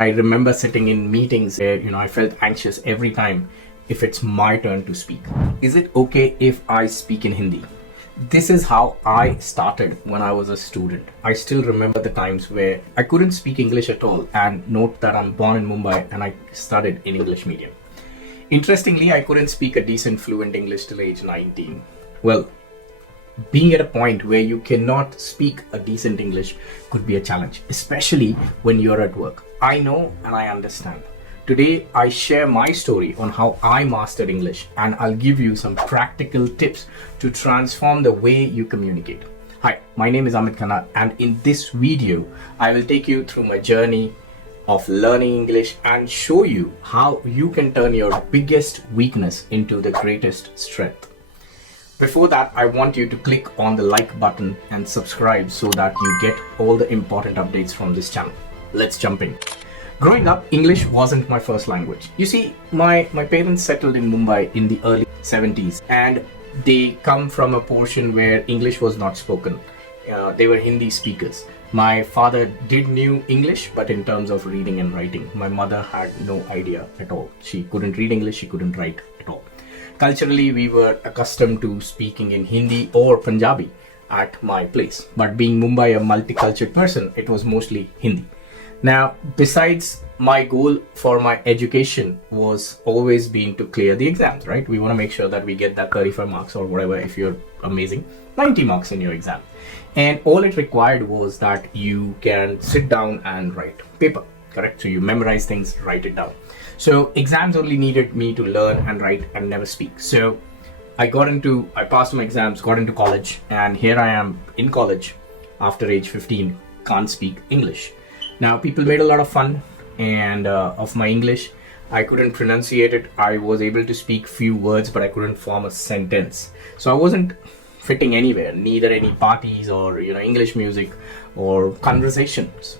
I remember sitting in meetings where, I felt anxious every time if it's my turn to speak. Is it okay if I speak in Hindi? This is how I started when I was a student. I still remember the times where I couldn't speak English at all, and note that I'm born in Mumbai and I studied in English medium. Interestingly, I couldn't speak a decent fluent English till age 19. Well, being at a point where you cannot speak a decent English could be a challenge, especially when you're at work. I know and I understand. Today, I share my story on how I mastered English, and I'll give you some practical tips to transform the way you communicate. Hi, my name is Amit Khanna, and in this video, I will take you through my journey of learning English and show you how you can turn your biggest weakness into the greatest strength. Before that, I want you to click on the like button and subscribe so that you get all the important updates from this channel. Let's jump in. Growing up, English wasn't my first language. You see, my parents settled in Mumbai in the early 70s, and they come from a portion where English was not spoken. They were Hindi speakers. My father did knew English, but in terms of reading and writing, my mother had no idea at all. She couldn't read English, she couldn't write at all. Culturally, we were accustomed to speaking in Hindi or Punjabi at my place. But being Mumbai a multicultural person, it was mostly Hindi. Now, besides, my goal for my education was always been to clear the exams, right? We want to make sure that we get that 35 marks or whatever, if you're amazing, 90 marks in your exam. And all it required was that you can sit down and write paper, correct? So you memorize things, write it down. So exams only needed me to learn and write and never speak. So I passed my exams, got into college, and here I am in college after age 15, can't speak English. Now, people made a lot of fun of my English. I couldn't pronunciate it. I was able to speak few words, but I couldn't form a sentence. So I wasn't fitting anywhere, neither any parties or English music or conversations.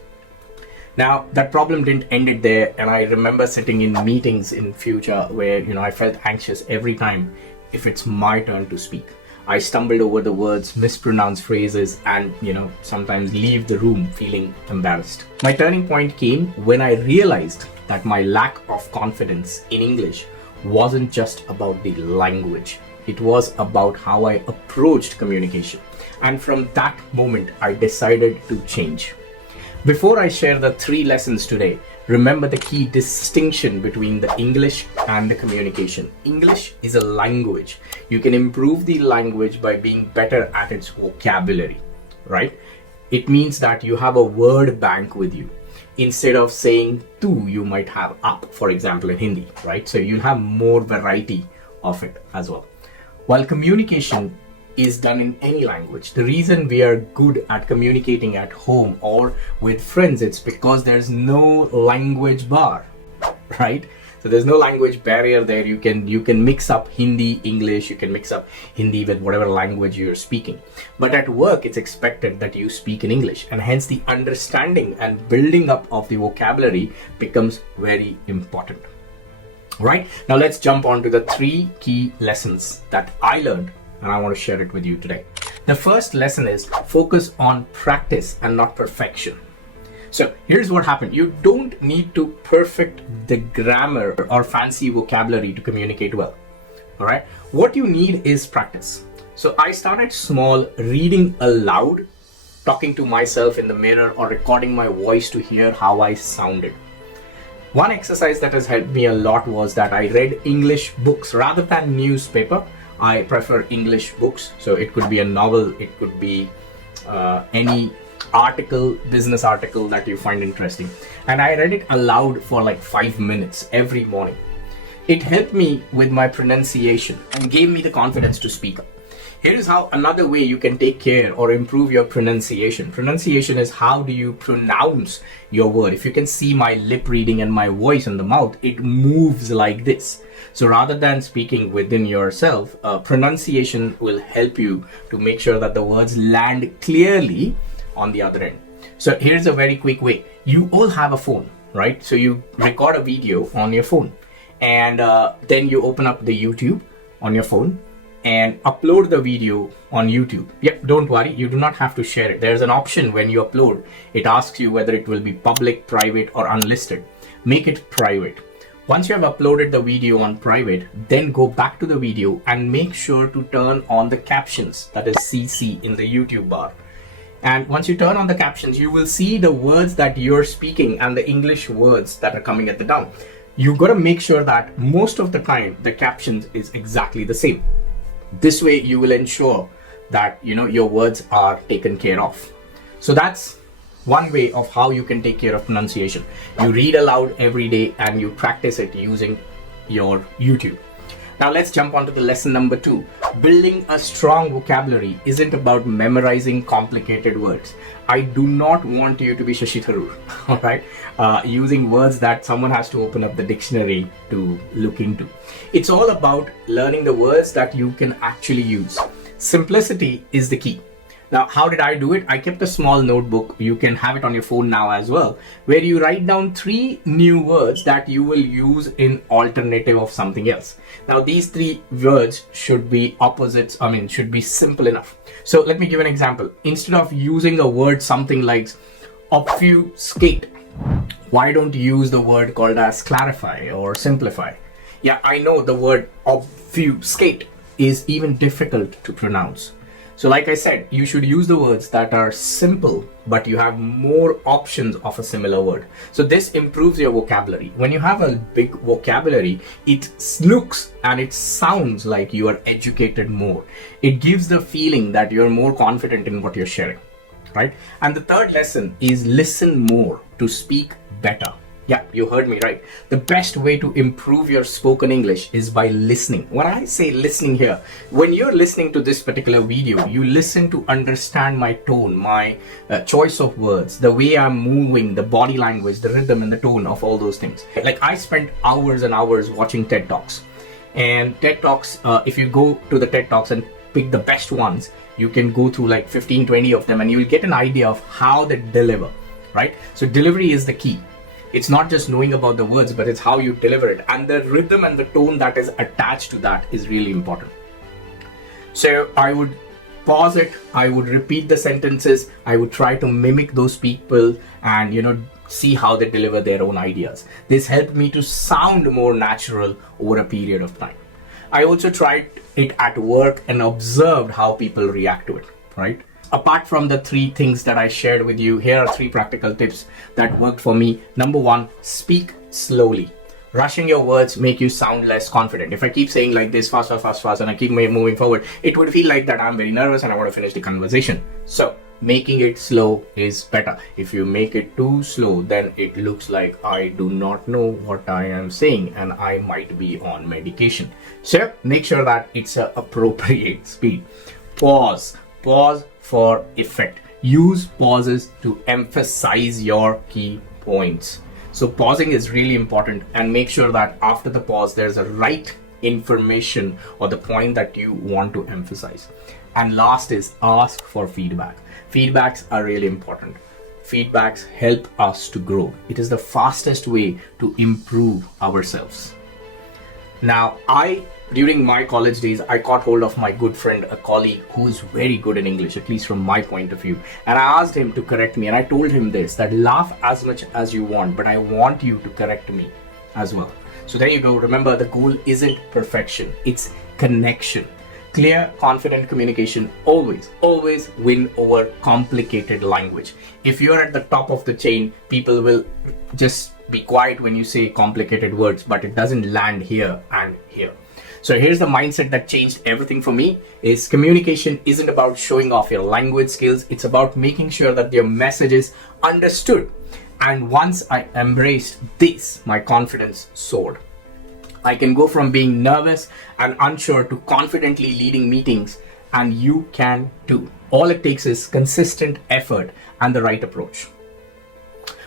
Now, that problem didn't end it there, and I remember sitting in meetings in future where I felt anxious every time if it's my turn to speak. I stumbled over the words, mispronounced phrases, and sometimes leave the room feeling embarrassed. My turning point came when I realized that my lack of confidence in English wasn't just about the language. It was about how I approached communication. And from that moment, I decided to change. Before I share the 3 lessons today, remember the key distinction between the English and the communication. English is a language. You can improve the language by being better at its vocabulary, right? It means that you have a word bank with you. Instead of saying tu, you might have up, for example, in Hindi, right? So you have more variety of it as well. While communication is done in any language, the reason we are good at communicating at home or with friends, it's because there's no language bar, right? So there's no language barrier there. You can mix up Hindi, English, you can mix up Hindi with whatever language you're speaking. But at work, it's expected that you speak in English, and hence the understanding and building up of the vocabulary becomes very important. Right? Now let's jump on to the 3 key lessons that I learned, and I want to share it with you today. The first lesson is focus on practice and not perfection. So here's what happened. You don't need to perfect the grammar or fancy vocabulary to communicate well. All right. What you need is practice. So I started small, reading aloud, talking to myself in the mirror, or recording my voice to hear how I sounded. One exercise that has helped me a lot was that I read English books rather than newspaper. I prefer English books. So it could be a novel, it could be any article, business article that you find interesting. And I read it aloud for like 5 minutes every morning. It helped me with my pronunciation and gave me the confidence to speak up. Here is how another way you can take care or improve your pronunciation. Pronunciation is how do you pronounce your word. If you can see my lip reading and my voice in the mouth, it moves like this. So rather than speaking within yourself, pronunciation will help you to make sure that the words land clearly on the other end. So here's a very quick way. You all have a phone, right? So you record a video on your phone, and then you open up the YouTube on your phone, and upload the video on YouTube. Yep, don't worry, you do not have to share it. There's an option when you upload, it asks you whether it will be public, private, or unlisted. Make it private. Once you have uploaded the video on private, then go back to the video and make sure to turn on the captions, that is CC in the YouTube bar. And once you turn on the captions, you will see the words that you're speaking and the English words that are coming at the down. You got to make sure that most of the time the captions is exactly the same. This way you will ensure that your words are taken care of. So that's one way of how you can take care of pronunciation. You read aloud every day and you practice it using your YouTube. Now let's jump on to the lesson number 2. Building a strong vocabulary isn't about memorizing complicated words. I do not want you to be Shashi Tharoor, all right? Using words that someone has to open up the dictionary to look into. It's all about learning the words that you can actually use. Simplicity is the key. Now, how did I do it? I kept a small notebook. You can have it on your phone now as well, where you write down 3 new words that you will use in alternative of something else. Now, these 3 words should be opposites, should be simple enough. So let me give an example. Instead of using a word something like obfuscate, why don't you use the word called as clarify or simplify? Yeah, I know the word obfuscate is even difficult to pronounce. So like I said, you should use the words that are simple, but you have more options of a similar word. So this improves your vocabulary. When you have a big vocabulary, it looks and it sounds like you are educated more. It gives the feeling that you're more confident in what you're sharing, right? And the third lesson is listen more to speak better. Yeah, you heard me right. The best way to improve your spoken English is by listening. When I say listening here, when you're listening to this particular video, you listen to understand my tone, my choice of words, the way I'm moving, the body language, the rhythm and the tone of all those things. Like I spent hours and hours watching TED Talks. And TED Talks, if you go to the TED Talks and pick the best ones, you can go through like 15, 20 of them and you will get an idea of how they deliver, right? So delivery is the key. It's not just knowing about the words, but it's how you deliver it. And the rhythm and the tone that is attached to that is really important. So I would pause it. I would repeat the sentences. I would try to mimic those people and, see how they deliver their own ideas. This helped me to sound more natural over a period of time. I also tried it at work and observed how people react to it, right? Apart from the 3 things that I shared with you, here are 3 practical tips that worked for me. Number 1, speak slowly. Rushing your words make you sound less confident. If I keep saying like this, fast, and I keep moving forward, it would feel like that I'm very nervous and I want to finish the conversation. So making it slow is better. If you make it too slow, then it looks like I do not know what I am saying and I might be on medication. So make sure that it's an appropriate speed. Pause for effect. Use pauses to emphasize your key points. So pausing is really important, and make sure that after the pause there's a right information or the point that you want to emphasize. And last is ask for feedback. Feedbacks are really important. Feedbacks help us to grow. It is the fastest way to improve ourselves. Now, during my college days, I caught hold of my good friend, a colleague who's very good in English, at least from my point of view. And I asked him to correct me, and I told him this, that laugh as much as you want, but I want you to correct me as well. So there you go. Remember, the goal isn't perfection, it's connection. Clear, confident communication always win over complicated language. If you're at the top of the chain, people will just be quiet when you say complicated words, but it doesn't land here and here. So here's the mindset that changed everything for me is communication isn't about showing off your language skills. It's about making sure that your message is understood. And once I embraced this, my confidence soared. I can go from being nervous and unsure to confidently leading meetings, and you can too. All it takes is consistent effort and the right approach.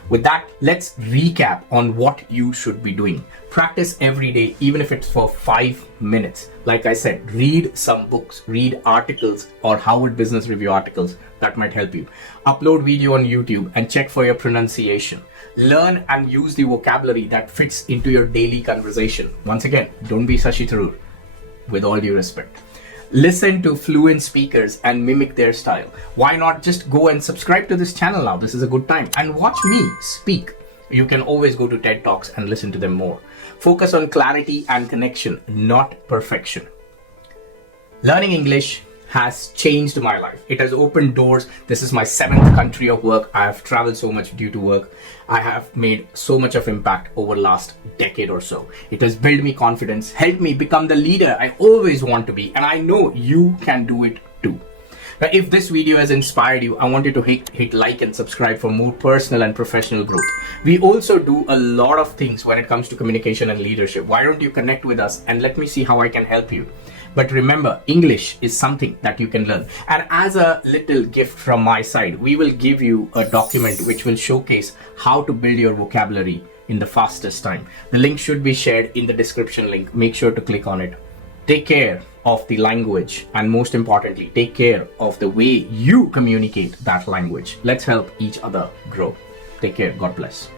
With that, let's recap on what you should be doing. Practice every day, even if it's for 5 minutes. Like I said, read some books, read articles or Harvard Business Review articles that might help you. Upload video on YouTube and check for your pronunciation. Learn and use the vocabulary that fits into your daily conversation. Once again, don't be Shashi Tharoor, with all due respect. Listen to fluent speakers and mimic their style. Why not just go and subscribe to this channel now? This is a good time. And watch me speak. You can always go to TED Talks and listen to them more. Focus on clarity and connection, not perfection. Learning English has changed my life. It has opened doors. This is my 7th country of work. I have traveled so much due to work. I have made so much of impact over the last decade or so. It has built me confidence, helped me become the leader I always want to be, and I know you can do it too. Now, if this video has inspired you, I want you to hit like and subscribe for more personal and professional growth. We also do a lot of things when it comes to communication and leadership. Why don't you connect with us and let me see how I can help you? But remember, English is something that you can learn. And as a little gift from my side, we will give you a document which will showcase how to build your vocabulary in the fastest time. The link should be shared in the description link. Make sure to click on it. Take care of the language, and most importantly, take care of the way you communicate that language. Let's help each other grow. Take care. God bless.